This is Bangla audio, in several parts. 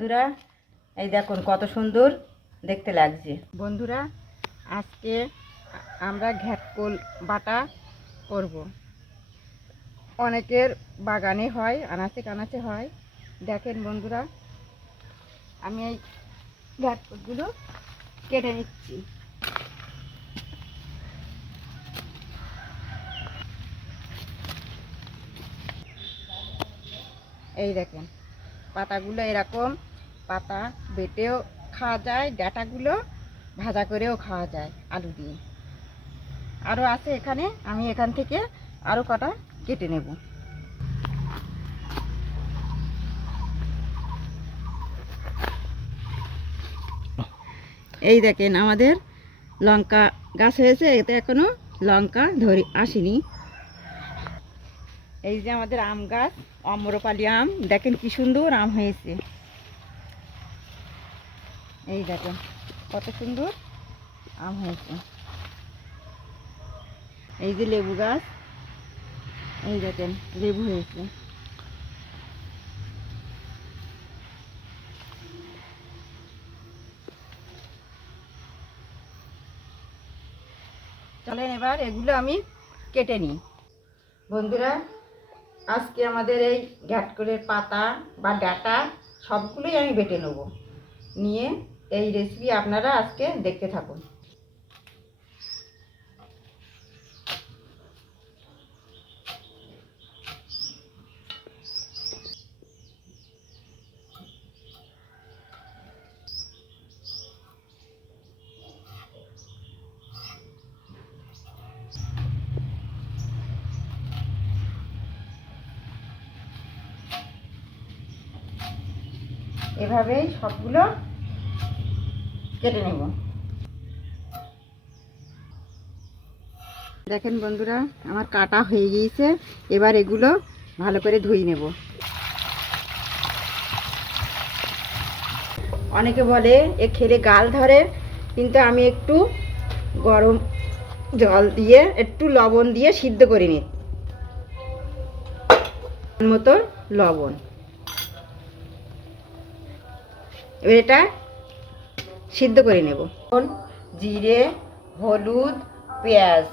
বন্ধুরা, এই দেখুন কত সুন্দর দেখতে লাগছে। বন্ধুরা, আজকে আমরা ঘ্যাটকোল বাটা করব। অনেকের বাগানে হয়, আনাচে কানাচে হয়। দেখেন বন্ধুরা, আমি এই ঘ্যাটকোলগুলো কেটে নিচ্ছি। এই দেখেন পাতাগুলো এরকম, পাতা বেটেও খাওয়া যায়, ডাঁটাগুলো ভাজা করেও খাওয়া যায় আলু দিয়ে। আরও আছে এখানে, আমি এখান থেকে আরও কটা কেটে নেব। এই দেখেন আমাদের লঙ্কা গাছ হয়েছে, এতে এখনো লঙ্কা ধরে আসেনি। এই যে আমাদের আম গাছ, আম্রপালি আম, দেখেন কি সুন্দর আম হয়েছে। এই দেখেন কত সুন্দর আম হয়েছে। এই যে লেবু গাছ, এই দেখেন লেবু হয়েছে। চলেন এবার এগুলো আমি কেটে নিই। বন্ধুরা, আজকে আমাদের এই ঘ্যাটকোলের পাতা বা ডাঁটা সবগুলোই আমি বেটে নেব, নিয়ে এই রেসিপি আপনারা আজকে দেখতে থাকুন। এভাবেই সবগুলো কেটে নেব। দেখেন বন্ধুরা, আমার কাটা হয়ে গিয়েছে। এবার এগুলো ভালো করে ধুয়ে নেব। অনেকে বলে এ খেলে গাল ধরে, কিন্তু আমি একটু গরম জল দিয়ে একটু লবণ দিয়ে সিদ্ধ করে নিই, মতো লবণ। এবার এটা সিদ্ধ করে নেব। জিরে, হলুদ, পেঁয়াজ,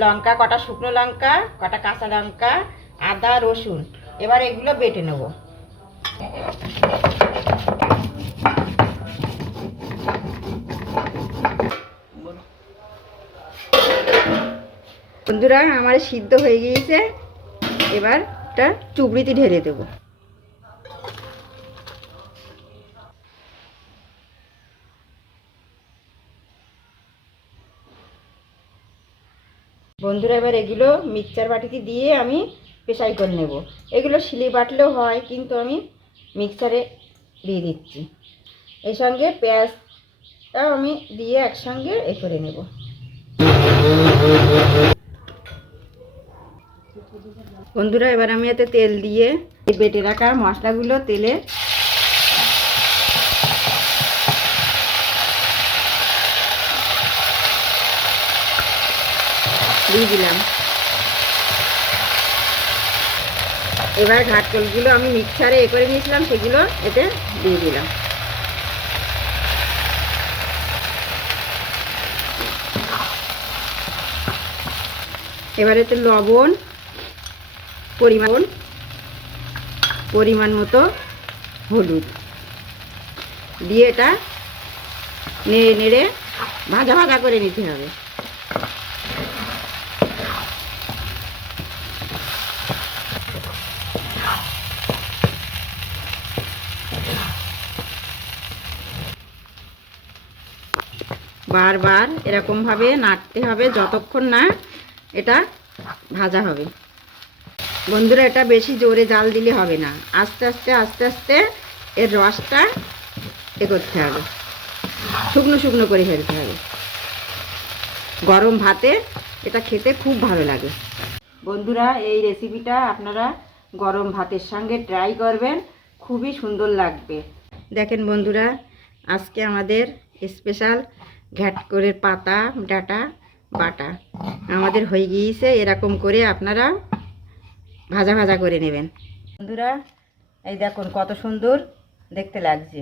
লঙ্কা, কটা শুকনো লঙ্কা, কটা কাঁচা লঙ্কা, আদা, রসুন। এবার এগুলো বেটে নেব। বন্ধুরা, আমার সিদ্ধ হয়ে গিয়েছে। এবার এটা চুবড়িতে ঢেলে দেব। বন্ধুরা, এবার এগুলো মিক্সচার বাটিতে দিয়ে আমি পেশাই করে নেব। এগুলো শিলে বাটলেও হয়, কিন্তু আমি মিক্সারে দিয়ে দিচ্ছি। এর সঙ্গে পেঁয়াজটাও আমি দিয়ে একসঙ্গে করে নেব। বন্ধুরা, এবার আমি এতে তেল দিয়ে বেটে রাখা মশলাগুলো তেলে দিয়ে দিলাম। এবার ঘাটকলগুলো আমি মিক্সারে করে নিয়েছিলাম, সেগুলো এতে দিয়ে দিলাম। এবার এতে লবণ পরিমাণ মতো, হলুদ দিয়ে এটা নেড়ে নেড়ে ভাজা ভাজা করে নিতে হবে। বারবার এরকমভাবে নাড়তে হবে যতক্ষণ না এটা ভাজা হবে। বন্ধুরা, এটা বেশি জোরে জাল দিলে হবে না, আস্তে আস্তে আস্তে আস্তে এর রসটা করতে হবে, শুকনো শুকনো করে ফেলতে হবে। গরম ভাতে এটা খেতে খুব ভালো লাগে। বন্ধুরা, এই রেসিপিটা আপনারা গরম ভাতের সঙ্গে ট্রাই করবেন, খুবই সুন্দর লাগবে। দেখেন বন্ধুরা, আজকে আমাদের স্পেশাল ঘ্যাটকোলের পাতা ডাঁটা বাটা আমাদের হয়ে গিয়েছে। এরকম করে আপনারা ভাজা ভাজা করে নেবেন। বন্ধুরা, এই দেখুন কত সুন্দর দেখতে লাগছে।